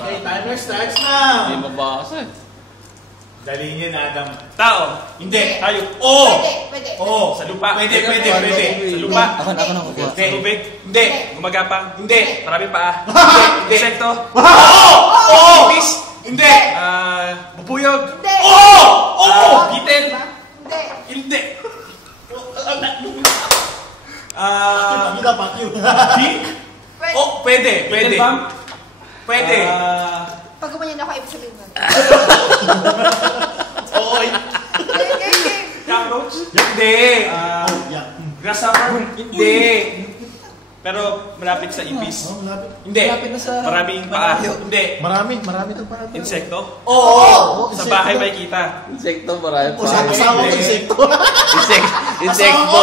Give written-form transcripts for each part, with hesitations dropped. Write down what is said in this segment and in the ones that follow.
Okay, timer starts na. Hindi mabasa. Dali niyan, Adam. Tao. Hindi. Hayop. Oo. Pwede. Oo. Sa lupa. Pwede. Sa lupa. Ako na. Sa tubig. Hindi. Gumagapang. Hindi. Maraming paa. Hindi. Insekto. Oo. Ipis. Hindi. Bubuyog. Hindi. Oo. Bitin. Hindi. Hindi. Pakita, pakyo. Pink? Oh, pwede. Pwede. Pag gumanyan ako, ibig sabihin mo. Oo. Cockroach. Hindi. Grasshopper. Hindi. Pero malapit sa ipis. Hindi. Lapit na sa... Maraming paa. Hindi. Marami ito pa. Insekto. Oo. Sa bahay may kita. Insekto, marami O, pa. asawa ko insekto. Insekto.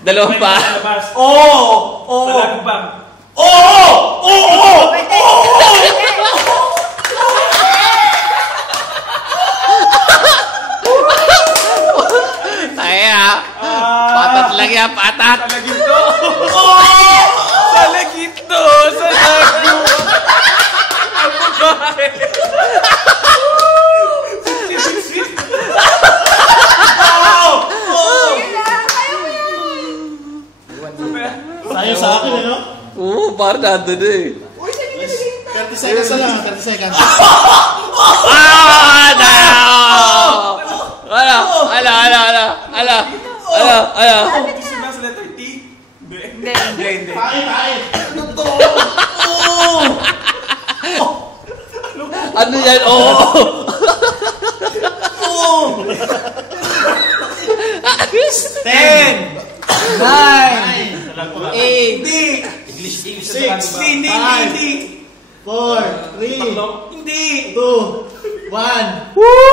Dalawang pa. Sa labas. Oo. Sa lagubang. Oo. Kaya, patat lang yan, patat. Sa lagito. Sa lagito. Sa lagu. Ang babae. Tayo sa akin, ano? Oo, parang nandun eh. Uy, saan yung nilagay 30 seconds na lang, 30 seconds. No! Ala. Simula sa letter T. Hindi. Tayo. Ano yan? Oo! Ten. Nine. Eight. English. 6. Hindi. 4, 3, Tatlo. Hindi. 2, 1. Woo!